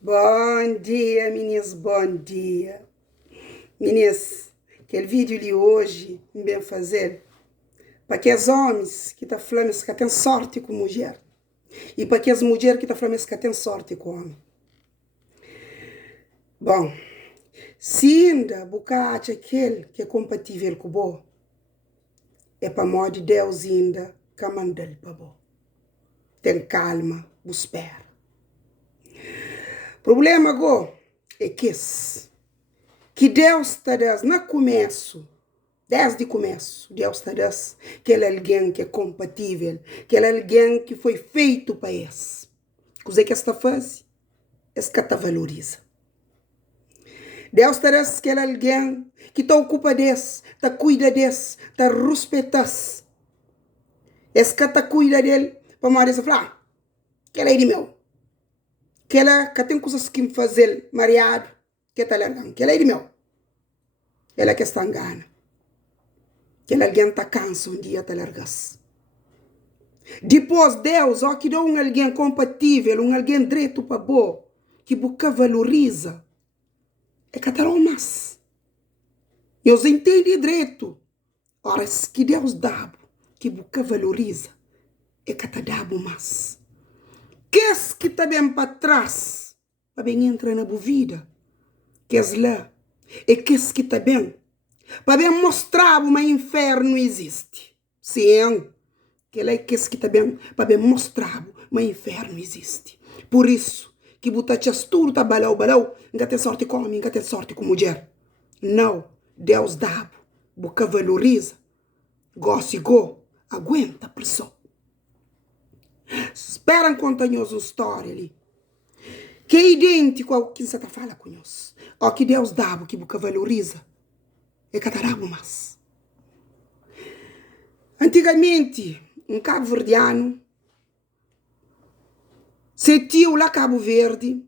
Bom dia, meninas, bom dia. Meninas, aquele vídeo de hoje, bem fazer, para aqueles homens que estão falando que têm sorte com mulher, e para aquelas mulheres que estão falando que têm sorte com homem. Bom, se ainda bocate aquele que é compatível com o bom, é para mão de Deus ainda que manda ele para bom. Tem calma, espera. Problema agora é que Deus está dando no começo, desde o começo, Deus está dando que ele é alguém que é compatível, que ele é alguém que foi feito para isso. O que esta faz? Esse que te valoriza. Deus está dando que ele é alguém que te ocupa desse, te cuida desse, te respeita. Esse que te cuida dele, para uma vez falar, que ele é de meu. Que ela que tem coisas que me fazer mariado, que está largando, que ela é de meu. Ela que está engana. Que alguém está cansa um dia, está largas. Depois Deus, ó, que dá alguém compatível, alguém direito para bom, que busca valoriza, é que está mais. Eu entendi direito. Ora, que Deus dá, que busca valoriza, é que está dando mais. Que está bem para trás, para bem entrar na boa vida, que é lá, é que está bem, para bem mostrar que o inferno existe. Sim, que é que está bem, para bem mostrar que o inferno existe. Por isso, que botar tudo tá balau, não tem sorte com homem, não tem sorte com mulher. Não, Deus dá, boca valoriza, gosta e go, aguenta a pressão. Espera contar-nos uma história ali. Que é idêntico ao que você está falando com nós. Ó, que Deus dá, que boca valoriza, é catarabo mais. Antigamente, um cabo-verdiano, se tio lá Cabo Verde,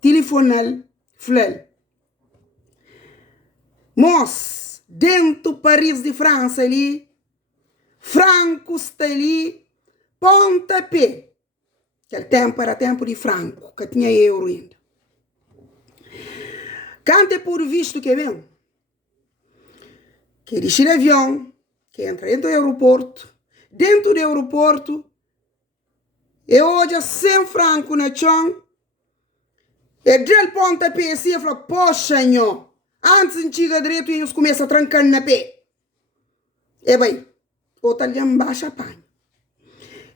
telefonal, falou, mas dentro do Paris de França ali, Franco está ali, pontapé. Aquele tempo era tempo de Franco, que tinha euro ainda. Cante por visto que vem, que desce de avião, que entra dentro do aeroporto, e hoje 100 francos na chão, e del pontapé assim, e fala, poxa, senhor, antes de chegar direito, eles começam a trancar na pé. E vai, o italiano baixa a panha.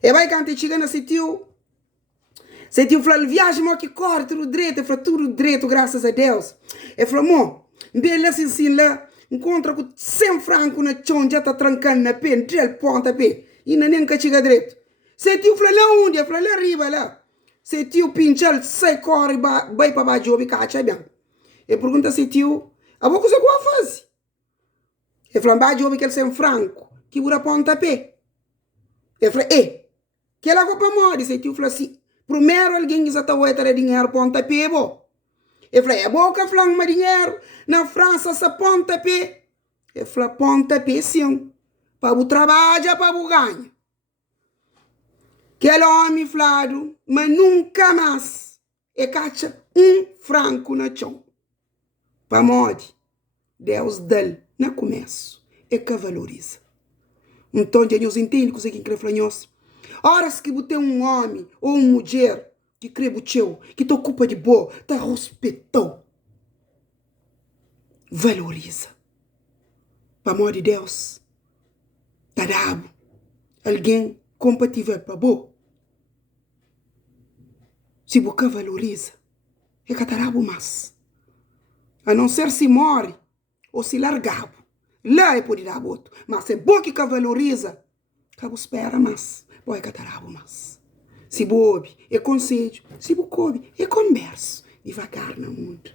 E vai, quando chega no sítio, fala, viagem, mas que corre, tudo direito, graças a Deus. E fala, mo, bem assim lá, encontra com 100 francos na chão, já está trancando na pé, del pontapé, e não nem que chega direito. Sentiu, fala, lá onde? Fala, lá arriba, lá. Sentiu, pinchal, sai, corre, vai para baixo, e cacha bem. E pergunta se tio, a boca você qual faz? E fala, baixo, que ele 100 francos, que vira pontapé. E fala, que ela vai para morrer, se tio, fala assim, primeiro alguém que está a dinheiro pontapé, bo. E fala, é boca falando mais dinheiro, na França, essa pontapé. E fala, pontapé, sim, para o trabalho, para o ganho. Aquele homem falado, mas nunca mais e cacha 1 franco na chão. Para morrer, Deus dele, no começo, é que valoriza. Então, já nos entende que você quer falar nós. Ora, se você tem um homem ou uma mulher que crê no teu, que te ocupa de boa, te respeitou, valoriza. Para amor de Deus, tá dado alguém compatível para boa. Se você valoriza, é que tá dado mais. A não ser se morre ou se largado. Lá é por dar outro. Mas se bom que valoriza, cabo espera mais. Pode catar mais. Se bobe, é conselho. Se bobe, é converso. Devagar no mundo.